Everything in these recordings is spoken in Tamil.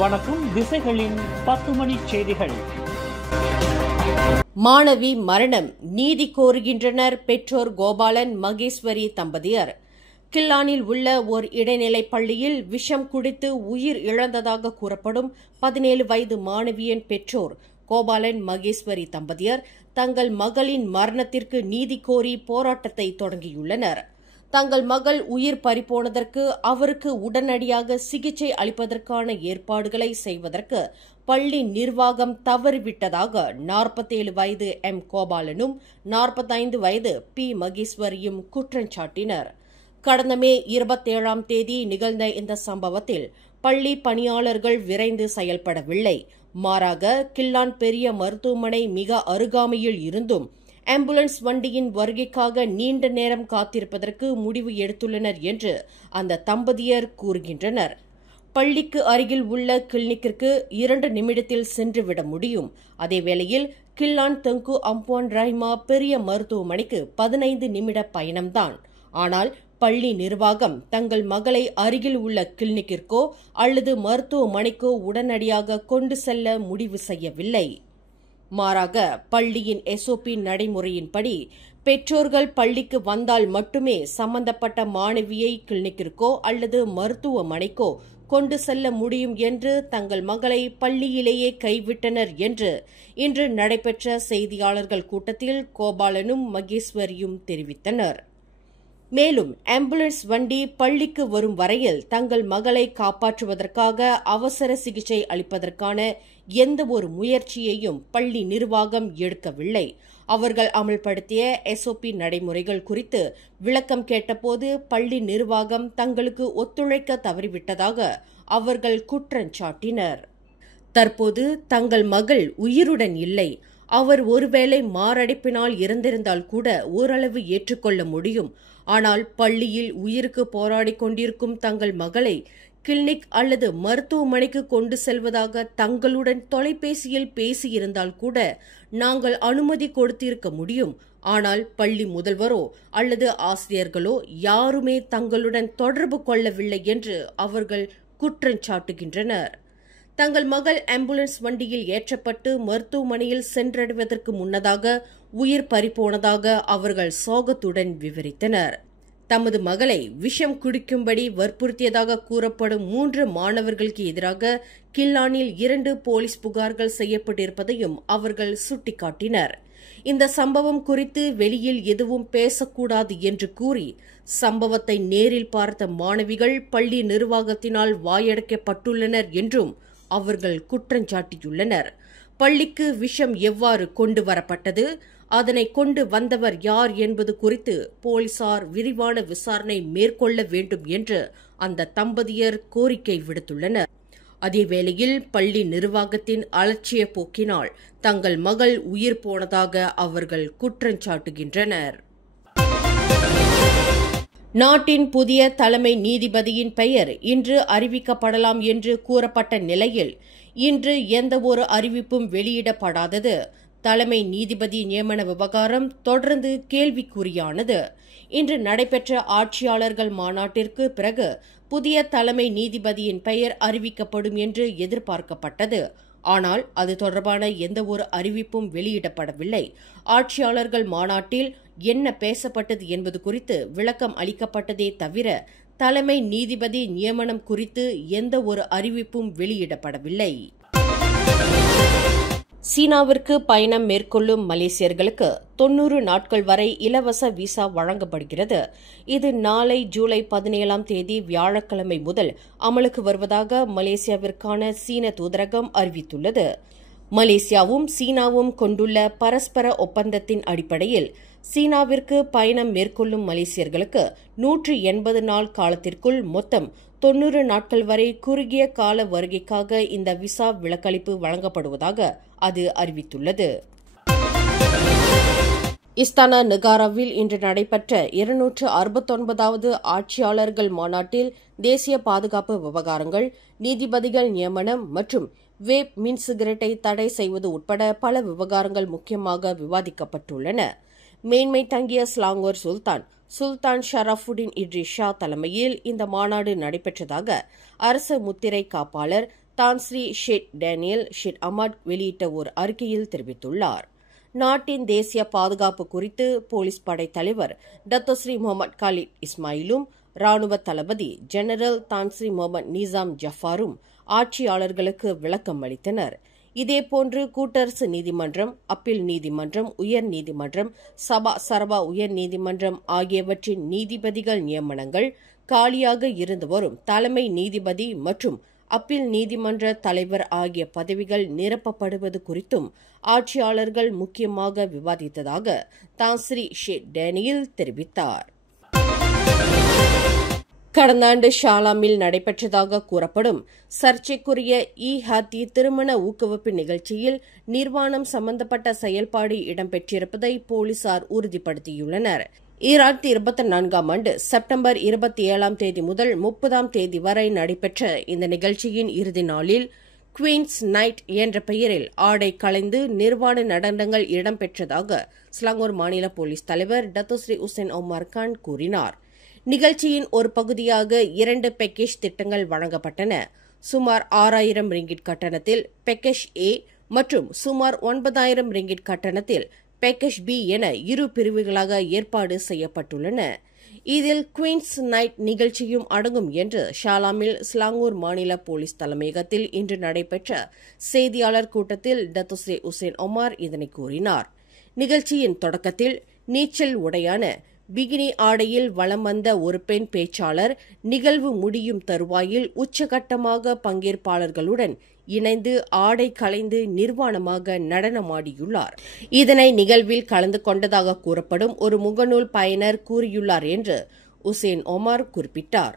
வணக்கம். திசைகளின் 10 மணி செய்திகள். மாணவி மரணம், நீதி கோருகின்றனர் பெற்றோர் கோபாலன் மகேஸ்வரி தம்பதியர். கில்லானில் உள்ள ஓர் இடைநிலை பள்ளியில் விஷம் குடித்து உயிர் இழந்ததாக கூறப்படும் 17 வயது மாணவியின் பெற்றோர் கோபாலன் மகேஸ்வரி தம்பதியர் தங்கள் மகளின் மரணத்திற்கு நீதி கோரி போராட்டத்தை தொடங்கியுள்ளனர். தங்கள் மகள் உயிர் பறிபோனதற்கு அவருக்கு உடனடியாக சிகிச்சை அளிப்பதற்கான ஏற்பாடுகளை செய்வதற்கு பள்ளி நிர்வாகம் தவறிவிட்டதாக 47 வயது எம் கோபாலனும் 45 வயது பி மகேஸ்வரியும் குற்றம் சாட்டினர். கடந்த மே 27ஆம் தேதி நிகழ்ந்த இந்த சம்பவத்தில் பள்ளி பணியாளர்கள் விரைந்து செயல்படவில்லை. மாறாக கில்லான் பெரிய மருத்துவமனை மிக அருகாமையில் இருந்தும் ஆம்புலன்ஸ் வண்டியின் வருகைக்காக நீண்ட நேரம் காத்திருப்பதற்கு முடிவு எடுத்துள்ளனர் என்று அந்த தம்பதியர் கூறுகின்றனர். பள்ளிக்கு அருகில் உள்ள கிளினிக்கிற்கு 2 நிமிடத்தில் சென்றுவிட முடியும். அதேவேளையில் கில்லான் தெங்கு அம்புவான் ரஹிமா பெரிய மருத்துவமனைக்கு 15 நிமிட பயணம்தான். ஆனால் பள்ளி நிர்வாகம் தங்கள் மகளை அருகில் உள்ள கிளினிக்கிற்கோ அல்லது மருத்துவமனைக்கோ உடனடியாக கொண்டு செல்ல முடிவு செய்யவில்லை. மாறாக பள்ளியின் SOP நடைமுறையின்படி பெற்றோர்கள் பள்ளிக்கு வந்தால் மட்டுமே சம்பந்தப்பட்ட மாணவியை கிளினிக்கிற்கோ அல்லது மருத்துவமனைக்கோ கொண்டு செல்ல முடியும் என்று தங்கள் மகளை பள்ளியிலேயே கைவிட்டனர் என்று இன்று நடைபெற்ற செய்தியாளர்கள் கூட்டத்தில் கோபாலனும் மகேஸ்வரியும் தெரிவித்தனர். மேலும் ஆம்புலன்ஸ் வண்டி பள்ளிக்கு வரும் வரையில் தங்கள் மகளை காப்பாற்றுவதற்காக அவசர சிகிச்சை அளிப்பதற்கான எந்த ஒரு முயற்சியையும் பள்ளி நிர்வாகம் எடுக்கவில்லை. அவர்கள் அமல்படுத்திய SOP நடைமுறைகள் குறித்து விளக்கம் கேட்டபோது பள்ளி நிர்வாகம் தங்களுக்கு ஒத்துழைக்க தவறிவிட்டதாக அவர்கள் குற்றம் சாட்டினர். தற்போது தங்கள் மகள் உயிருடன் இல்லை. அவர் ஒருவேளை மாரடைப்பினால் இறந்திருந்தால் கூட ஓரளவு ஏற்றுக்கொள்ள முடியும். ஆனால் பள்ளியில் உயிருக்கு போராடிக் கொண்டிருக்கும் தங்கள் மகளை கிளினிக் அல்லது மருத்துவமனைக்கு கொண்டு செல்வதாக தங்களுடன் தொலைபேசியில் பேசியிருந்தால் கூட நாங்கள் அனுமதி கொடுத்திருக்க முடியும். ஆனால் பள்ளி முதல்வரோ அல்லது ஆசிரியர்களோ யாருமே தங்களுடன் தொடர்பு கொள்ளவில்லை என்று அவர்கள் குற்றம் சாட்டுகின்றனர். தங்கள் மகள் ஆம்புலன்ஸ் வண்டியில் ஏற்றப்பட்டு மருத்துவமனையில் சென்றடைவதற்கு முன்னதாக உயிர் பறிபோனதாக அவர்கள் சோகத்துடன் விவரித்தனர். தமது மகளை விஷம் குடிக்கும்படி வற்புறுத்தியதாக கூறப்படும் 3 மாணவர்களுக்கு எதிராக கில்லானில் 2 போலீஸ் புகார்கள் செய்யப்பட்டிருப்பதையும் அவர்கள் சுட்டிக்காட்டினர். இந்த சம்பவம் குறித்து வெளியில் எதுவும் பேசக்கூடாது என்று கூறி சம்பவத்தை நேரில் பார்த்த மாணவிகள் பள்ளி நிர்வாகத்தினால் வாயடைக்கப்பட்டுள்ளனர் என்றும் அவர்கள் குற்றம் சாட்டியுள்ளனர். பள்ளிக்கு விஷம் எவ்வாறு கொண்டு வரப்பட்டது, அதனை கொண்டு வந்தவர் யார் என்பது குறித்து போலீசார் விரிவான விசாரணை மேற்கொள்ள வேண்டும் என்று அந்த தம்பதியர் கோரிக்கை விடுத்துள்ளனர். அதேவேளையில் பள்ளி நிர்வாகத்தின் அலட்சிய போக்கினால் தங்கள் மகள் உயிர் போனதாக அவர்கள் குற்றம் சாட்டுகின்றனர். நாட்டின் புதிய தலைமை நீதிபதியின் பெயர் இன்று அறிவிக்கப்படலாம் என்று கூறப்பட்ட நிலையில் இன்று எந்தவொரு அறிவிப்பும் வெளியிடப்படாதது தலைமை நீதிபதி நியமன விவகாரம் தொடர்ந்து கேள்விக்குறியானது. இன்று நடைபெற்ற ஆட்சியாளர்கள் மாநாட்டிற்கு பிறகு புதிய தலைமை நீதிபதியின் பெயர் அறிவிக்கப்படும் என்று எதிர்பார்க்கப்பட்டது. ஆனால் அது தொடர்பான எந்தவொரு அறிவிப்பும் வெளியிடப்படவில்லை. ஆட்சியாளர்கள் மாநாட்டில் என்ன பேசப்பட்டது என்பது குறித்து விளக்கம் அளிக்கப்பட்டதே தவிர தலைமை நீதிபதி நியமனம் குறித்து எந்த ஒரு அறிவிப்பும் வெளியிடப்படவில்லை. சீனாவிற்கு பயணம் மேற்கொள்ளும் மலேசியர்களுக்கு 90 நாட்கள் வரை இலவச விசா வழங்கப்படுகிறது. இது நாளை ஜூலை 17ஆம் தேதி வியாழக்கிழமை முதல் அமலுக்கு வருவதாக மலேசியாவிற்கான சீன தூதரகம் அறிவித்துள்ளது. மலேசியாவும் சீனாவும் கொண்டுள்ள பரஸ்பர ஒப்பந்தத்தின் அடிப்படையில் சீனாவிற்கு பயணம் மேற்கொள்ளும் மலேசியர்களுக்கு 180 நாள் காலத்திற்குள் மொத்தம் 90 நாட்கள் வரை குறுகிய கால வருகைக்காக இந்த விசா விலக்களிப்பு வழங்கப்படுவதாக அது அறிவித்துள்ளது. இஸ்தானா நெகாராவில் இன்று நடைபெற்ற 269வது ஆட்சியாளர்கள் மாநாட்டில் தேசிய பாதுகாப்பு விவகாரங்கள், நீதிபதிகள் நியமனம் மற்றும் வேப் மின் சிகரெட்டை தடை செய்வது உட்பட பல விவகாரங்கள் முக்கியமாக விவாதிக்கப்பட்டுள்ளன. மேன்மை தங்கிய ஸ்லாங்கூர் சுல்தான் ஷரஃபுடின் இட்ரிஸ் ஷா தலைமையில் இந்த மாநாடு நடைபெற்றதாக அரச முத்திரை காப்பாளர் தான் ஸ்ரீ ஷேட் டேனியல் ஷேட் அஹ்மத் வெளியிட்ட ஒரு அறிக்கையில் தெரிவித்துள்ளார். நாட்டின் தேசிய பாதுகாப்பு குறித்து போலீஸ் படை தலைவர் டத்தோஸ்ரீ முகமது காலித் இஸ்மாயிலும் ராணுவ தளபதி ஜெனரல் தான்ஸ்ரீ முகமது நிசாம் ஜஃபாரும் ஆட்சியாளர்களுக்கு விளக்கம் அளித்தனர். இதேபோன்று கூட்டரசு நீதிமன்றம், அப்பீல் நீதிமன்றம், உயர் நீதிமன்றம், சபா சரபா உயர் நீதிமன்றம் ஆகியவற்றின் நீதிபதிகள் நியமனங்கள் காலியாக இருந்து வரும் தலைமை நீதிபதி மற்றும் அப்பீல் நீதிமன்ற தலைவர் ஆகிய பதவிகள் நிரப்பப்படுவது குறித்தும் ஆட்சியாளர்கள் முக்கியமாக விவாதித்ததாக தான்ஸ்ரீ ஷேட் டேனியல் தெரிவித்தார். கடந்த ஆண்டு ஷாலாமில் நடைபெற்றதாக கூறப்படும் சர்ச்சைக்குரிய ஹாத்தி திருமண ஊக்குவிப்பு நிகழ்ச்சியில் நிர்வாணம் சம்பந்தப்பட்ட செயல்பாடு இடம்பெற்றிருப்பதை போலீசார் உறுதிப்படுத்தியுள்ளனர். 2024 ஆண்டு செப்டம்பர் 27 தேதி முதல் 30 தேதி வரை நடைபெற்ற இந்த நிகழ்ச்சியின் இறுதி நாளில் குவீன்ஸ் நைட் என்ற பெயரில் ஆடை களைந்து நிர்வாண நடனங்கள் இடம்பெற்றதாக ஸ்லாங்கூர் மாநில போலீஸ் தலைவர் டத்தோஸ்ரீ உசேன் ஒமார் கான் கூறினார். நிகழ்ச்சியின் ஒரு பகுதியாக 2 பேக்கேஜ் திட்டங்கள் வழங்கப்பட்டன. சுமார் 6000 ரிங்கிட் கட்டணத்தில் பேக்கேஜ் ஏ மற்றும் சுமார் 9000 ரிங்கிட் கட்டணத்தில் பேக்கேஜ் பி என இரு பிரிவுகளாக ஏற்பாடு செய்யப்பட்டுள்ளன. இதில் குவீன்ஸ் நைட் நிகழ்ச்சியும் அடங்கும் என்று ஷாலாமில் ஸ்லாங்கூர் மாநில போலீஸ் தலைமையகத்தில் இன்று நடைபெற்ற செய்தியாளர் கூட்டத்தில் டத்தோஸ்ரீ உசேன் ஒமார் இதனை கூறினார். நிகழ்ச்சியின் தொடக்கத்தில் நீச்சல் உடையான பிகினி ஆடையில் வலம் வந்த ஒரு பெண் பேச்சாளர் நிகழ்வு முடியும் தருவாயில் உச்சகட்டமாக பங்கேற்பாளர்களுடன் இணைந்து ஆடை களைந்து நிர்வாணமாக நடனமாடியுள்ளார். இதனை நிகழ்வில் கலந்து கொண்டதாக கூறப்படும் ஒரு முகநூல் பயனர் கூறியுள்ளார் என்று உசேன் ஒமார் குறிப்பிட்டார்.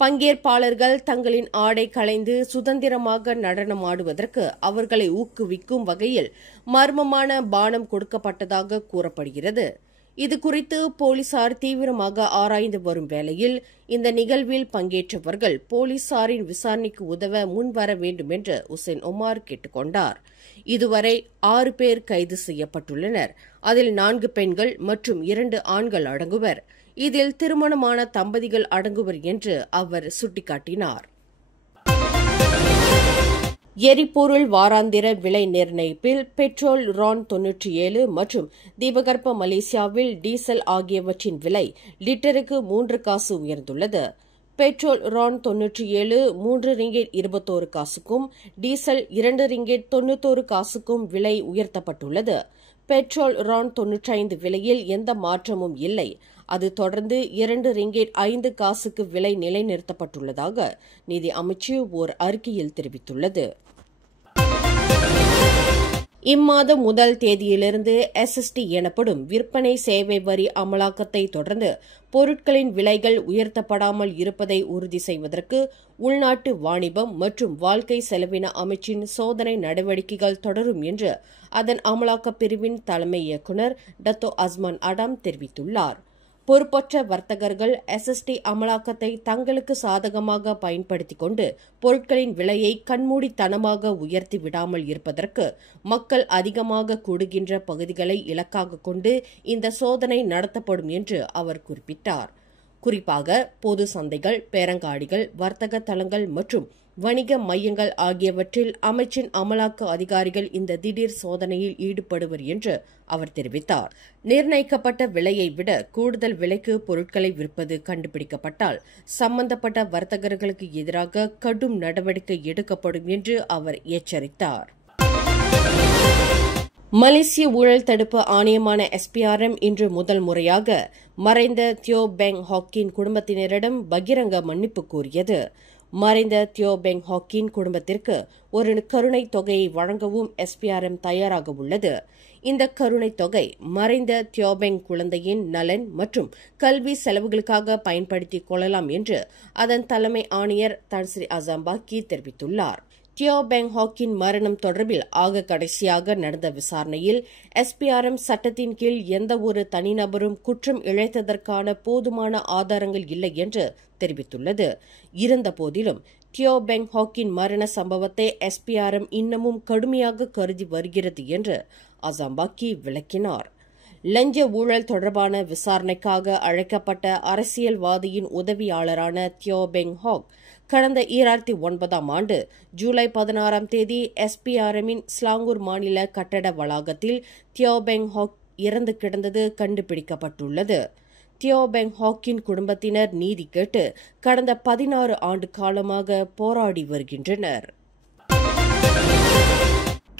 பங்கேற்பாளர்கள் தங்களின் ஆடை களைந்து சுதந்திரமாக நடனமாடுவதற்கு அவர்களை ஊக்குவிக்கும் வகையில் மர்மமான பானம் கொடுக்கப்பட்டதாக கூறப்படுகிறது. இதுகுறித்து போலீசார் தீவிரமாக ஆராய்ந்து வரும் வேளையில் இந்த நிகழ்வில் பங்கேற்றவர்கள் போலீசாரின் விசாரணைக்கு உதவ முன்வர வேண்டும் என்று உசேன் ஒமார் கேட்டுக் கொண்டார். இதுவரை 6 பேர் கைது செய்யப்பட்டுள்ளனர். அதில் 4 பெண்கள் மற்றும் 2 ஆண்கள் அடங்குவர். இதில் திருமணமான தம்பதிகள் அடங்குவர் என்று அவர் சுட்டிக்காட்டினார். எரிபொருள் வாராந்திர விலை நிர்ணயிப்பில் பெட்ரோல் RON 97 மற்றும் தீபகற்ப மலேசியாவில் டீசல் ஆகியவற்றின் விலை லிட்டருக்கு 3 காசு உயர்ந்துள்ளது. பெட்ரோல் RON 97 3 ரிங்கெட் 21 காசுக்கும் டீசல் 2 ரிங்கெட் 91 காசுக்கும் விலை உயர்த்தப்பட்டுள்ளது. பெட்ரோல் RON 95 விலையில் எந்த மாற்றமும் இல்லை. அது தொடர்ந்து 2 ரிங்கெட் 5 காசுக்கு விலை நிலைநிறுத்தப்பட்டுள்ளதாக நிதி அமைச்சு ஓர் அறிக்கையில் தெரிவித்துள்ளது. இம்மாதம் 1 தேதியிலிருந்து SST எனப்படும் விற்பனை சேவை வரி அமலாக்கத்தை தொடர்ந்து பொருட்களின் விலைகள் உயர்த்தப்படாமல் இருப்பதை உறுதி செய்வதற்கு உள்நாட்டு வாணிபம் மற்றும் வாழ்க்கை செலவின அமைச்சின் சோதனை நடவடிக்கைகள் தொடரும் என்று அதன் அமலாக்கப் பிரிவின் தலைமை இயக்குநர் டத்தோ அஸ்மான் அடாம் தெரிவித்துள்ளார். பொறுப்பற்ற வர்த்தகர்கள் SST அமலாக்கத்தை தங்களுக்கு சாதகமாக பயன்படுத்திக் கொண்டு பொருட்களின் விலையை கண்மூடித்தனமாக உயர்த்தி விடாமல் இருப்பதற்கு மக்கள் அதிகமாக கூடுகின்ற பகுதிகளை இலக்காக கொண்டு இந்த சோதனை நடத்தப்படும் என்று அவர் குறிப்பிட்டார். குறிப்பாக பொது சந்தைகள், பேரங்காடிகள், வர்த்தக தளங்கள் மற்றும் வணிக மையங்கள் ஆகியவற்றில் அமைச்சின் அமலாக்க அதிகாரிகள் இந்த திடீர் சோதனையில் ஈடுபடுவர் என்று அவர் தெரிவித்தார். நிர்ணயிக்கப்பட்ட விலையை விட கூடுதல் விலைக்கு பொருட்களை விற்பது கண்டுபிடிக்கப்பட்டால் சம்பந்தப்பட்ட வர்த்தகர்களுக்கு எதிராக கடும் நடவடிக்கை எடுக்கப்படும் என்று அவர் எச்சரித்தார். மலேசிய ஊழல் தடுப்பு ஆணையமான SPRM இன்று முதல் முறையாக மறைந்த தியோ பெங் ஹாக்கின் குடும்பத்தினரிடம் பகிரங்க மன்னிப்பு கோரியது. மறைந்த தியோ பெங் ஹாக்கின் குடும்பத்திற்கு ஒரு கருணை தொகையை வழங்கவும் SPRM தயாராக உள்ளது. இந்த கருணை தொகை மறைந்த தியோ பெங் குழந்தையின் நலன் மற்றும் கல்வி செலவுகளுக்காக பயன்படுத்திக் கொள்ளலாம் என்று அதன் தலைமை ஆணையர் தான்ஸ்ரீ அசாம்பாக்கி தெரிவித்துள்ளார். தியோ பெங் ஹாக்கின் மரணம் தொடர்பில் ஆக கடைசியாக நடந்த விசாரணையில் SPRM சட்டத்தின் கீழ் எந்தவொரு தனிநபரும் குற்றம் இழைத்ததற்கான போதுமான ஆதாரங்கள் இல்லை என்று தெரிவித்துள்ளது. இருந்தபோதிலும் தியோ பெங் ஹாக்கின் மரண சம்பவத்தை SPRM இன்னமும் கடுமையாக கருதி வருகிறது என்று அசாம்பாக்கி விளக்கினார். லஞ்ச ஊழல் தொடர்பான விசாரணைக்காக அழைக்கப்பட்ட அரசியல்வாதியின் உதவியாளரான தியோ பெங் ஹாக் கடந்த 2009ஆம் ஆண்டு ஜூலை 16ஆம் தேதி SPRMின் ஸ்லாங்கூர் மாநில கட்டட வளாகத்தில் தியோ பெங் ஹாக் இறந்து கிடந்தது கண்டுபிடிக்கப்பட்டுள்ளது. தியோ பெங் ஹாக்கின் குடும்பத்தினர் நீதி கேட்டு கடந்த 16 ஆண்டு காலமாக போராடி வருகின்றனர்.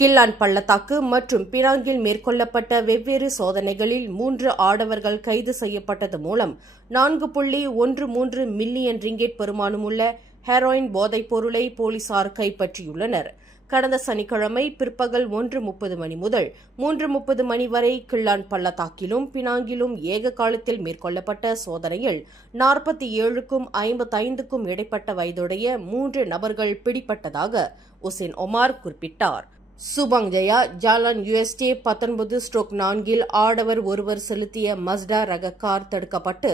கில்லான் பள்ளத்தாக்கு மற்றும் பினாங்கில் மேற்கொள்ளப்பட்ட வெவ்வேறு சோதனைகளில் 3 ஆடவர்கள் கைது செய்யப்பட்டது மூலம் 4.13 மில்லியன் ரிங்கெட் பெறுமானமுள்ள ஹெரோயின் போதைப் பொருளை போலீசார் கைப்பற்றியுள்ளனர். கடந்த சனிக்கிழமை பிற்பகல் 1:30 மணி முதல் 3:30 மணி வரை கில்லான் பள்ளத்தாக்கிலும் பினாங்கிலும் ஏக காலத்தில் மேற்கொள்ளப்பட்ட சோதனையில் 47க்கும் 55க்கும் இடைப்பட்ட வயதுடைய 3 நபர்கள் பிடிபட்டதாக உசேன் ஒமார் குறிப்பிட்டார். சுபாங் ஜயா ஜாலான் UST 19/4 ஆடவர் ஒருவர் செலுத்திய மஸ்டா ரக கார் தடுக்கப்பட்டு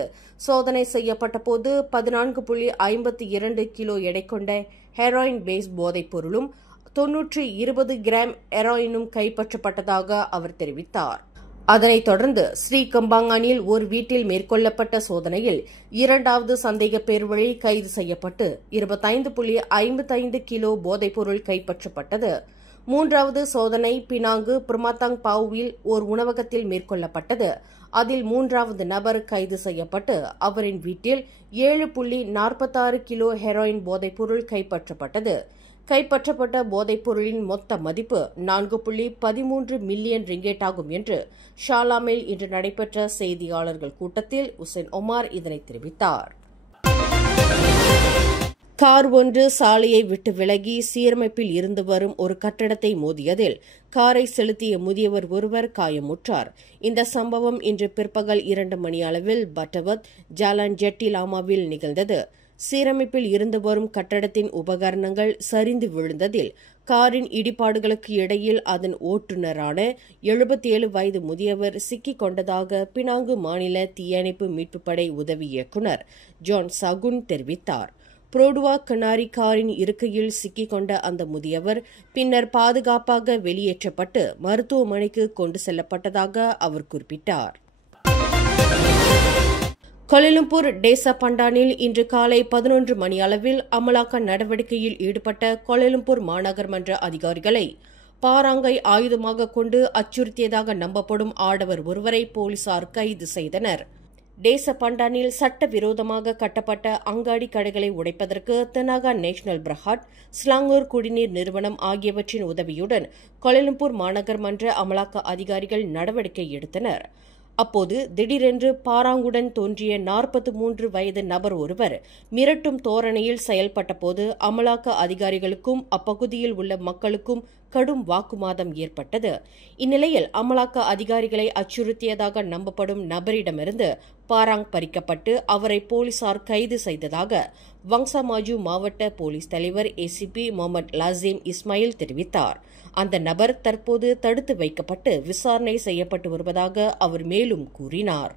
சோதனை செய்யப்பட்ட போது 14.52 கிலோ எடை கொண்ட ஹெராயின் பேஸ் போதைப் பொருளும் 920 கிராம் ஹெராயினும் கைப்பற்றப்பட்டதாக அவர் தெரிவித்தார். அதனைத் தொடர்ந்து ஸ்ரீகம்பாங்கானில் ஒரு வீட்டில் மேற்கொள்ளப்பட்ட சோதனையில் 2வது சந்தேக பேர் வழி கைது செய்யப்பட்டு 25.55 கிலோ போதைப்பொருள் கைப்பற்றப்பட்டது. 3வது சோதனை பினாங்கு பிரமாத்தாங் பாவில் ஓர் உணவகத்தில் மேற்கொள்ளப்பட்டது. அதில் 3வது நபர் கைது செய்யப்பட்டு அவரின் வீட்டில் 7.46 கிலோ ஹெராயின் போதைப்பொருள் கைப்பற்றப்பட்டது. கைப்பற்றப்பட்ட போதைப் பொருளின் மொத்த மதிப்பு 4.13 மில்லியன் ரிங்கெட் ஆகும் என்று ஷாலாமில் இன்று நடைபெற்ற செய்தியாளர்கள் கூட்டத்தில் உசேன் ஒமார் இதனை தெரிவித்தார். கார் ஒன்று சாலையை விட்டு விலகி சீரமைப்பில் இருந்து வரும் ஒரு கட்டடத்தை மோதியதில் காரை செலுத்திய முதியவர் ஒருவர் காயமுற்றார். இந்த சம்பவம் இன்று பிற்பகல் 2 மணி அளவில் பட்டவத் ஜாலான் ஜெட்டி லாமாவில் நிகழ்ந்தது. சீரமைப்பில் இருந்து வரும் கட்டடத்தின் உபகரணங்கள் சரிந்து விழுந்ததில் காரின் இடிபாடுகளுக்கு இடையில் அதன் ஓட்டுநரான 77 வயது முதியவர் சிக்கிக் கொண்டதாக பினாங்கு மாநில தீயணைப்பு மீட்புப்படை உதவி இயக்குநர் ஜான் சகுன் தெரிவித்தார். புரோடுவா கனாரி காரின் இருக்கையில் சிக்கிக் கொண்ட அந்த முதியவர் பின்னர் பாதுகாப்பாக வெளியேற்றப்பட்டு மருத்துவமனைக்கு கொண்டு செல்லப்பட்டதாக அவர் குறிப்பிட்டார். கோலாலம்பூர் டேசா பண்டானில் இன்று காலை 11 மணி அளவில் அமலாக்க நடவடிக்கையில் ஈடுபட்ட கோலாலம்பூர் மாநகர்மன்ற அதிகாரிகளை பாராங்கை ஆயுதமாக கொண்டு அச்சுறுத்தியதாக நம்பப்படும் ஆடவர் ஒருவரை போலீசார் கைது செய்தனர். டேச பண்டானில் சட்டவிரோதமாக கட்டப்பட்ட அங்காடி கடைகளை உடைப்பதற்கு தெனாகா நேஷனல் பிரஹாட் ஸ்லாங்கூர் குடிநீர் நிறுவனம் ஆகியவற்றின் உதவியுடன் கோலாலம்பூர் மாநகர்மன்ற அமலாக்க அதிகாரிகள் நடவடிக்கை எடுத்தனர். அப்போது திடீரென்று பாராங்குடன் தோன்றிய 43 வயது நபர் ஒருவர் மிரட்டும் தோரணையில் செயல்பட்டபோது அமலாக்க அதிகாரிகளுக்கும் அப்பகுதியில் உள்ள மக்களுக்கும் கடும் வாக்குவாதம் ஏற்பட்டது. இந்நிலையில் அமலாக்க அதிகாரிகளை அச்சுறுத்தியதாக நம்பப்படும் நபரிடமிருந்து பாராங் பறிக்கப்பட்டு அவரை போலீசார் கைது செய்ததாக வங்சாமாஜு மாவட்ட போலீஸ் தலைவர் ACP முகமது லாசிம் இஸ்மாயில் தெரிவித்தார். அந்த நபர் தற்போது தடுத்து வைக்கப்பட்டு விசாரணை செய்யப்பட்டு வருவதாக அவர் மேலும் கூறினார்.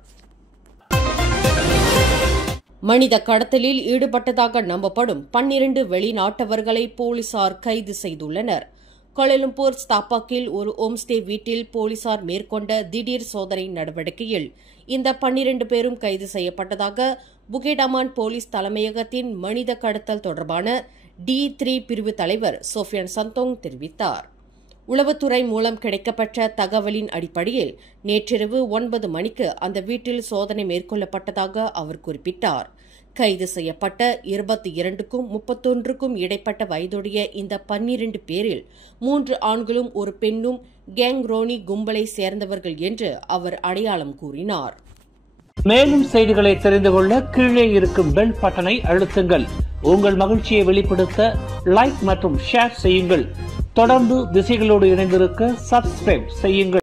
மனித கடத்தலில் ஈடுபட்டதாக நம்பப்படும் 12 வெளிநாட்டவர்களை போலீசார் கைது செய்துள்ளனர். கோலாலம்பூர் ஸ்தாபாக்கில் ஒரு ஹோம்ஸ்டே வீட்டில் போலீசார் மேற்கொண்ட திடீர் சோதனை நடவடிக்கையில் இந்த 12 பேரும் கைது செய்யப்பட்டதாக புகேடாமான் போலீஸ் தலைமையகத்தின் மனித கடத்தல் தொடர்பான D3 பிரிவு தலைவர் சோஃபியான் சந்தோங் தெரிவித்தார். உளவுத்துறை மூலம் கிடைக்கப்பெற்ற தகவலின் அடிப்படையில் நேற்றிரவு 9 மணிக்கு அந்த வீட்டில் சோதனை மேற்கொள்ளப்பட்டதாக அவர் குறிப்பிட்டார். கைது செய்யப்பட்ட 22க்கும் 31க்கும் இடைப்பட்ட வயதுடைய இந்த 12 பேரில் 3 ஆண்களும் ஒரு பெண்ணும் கேங் ரோனி கும்பலை சேர்ந்தவர்கள் என்று அவர் அடையாளம் கூறினார். மேலும் செய்திகளை தெரிந்து கொள்ள கீழே இருக்கும் பெல் பட்டனை அழுத்துங்கள். உங்கள் மகிழ்ச்சியை வெளிப்படுத்த லைக் மற்றும் ஷேர் செய்யுங்கள். தொடர்ந்து திசைகளோடு இணைந்திருக்க சப்ஸ்கிரைப் செய்யுங்கள்.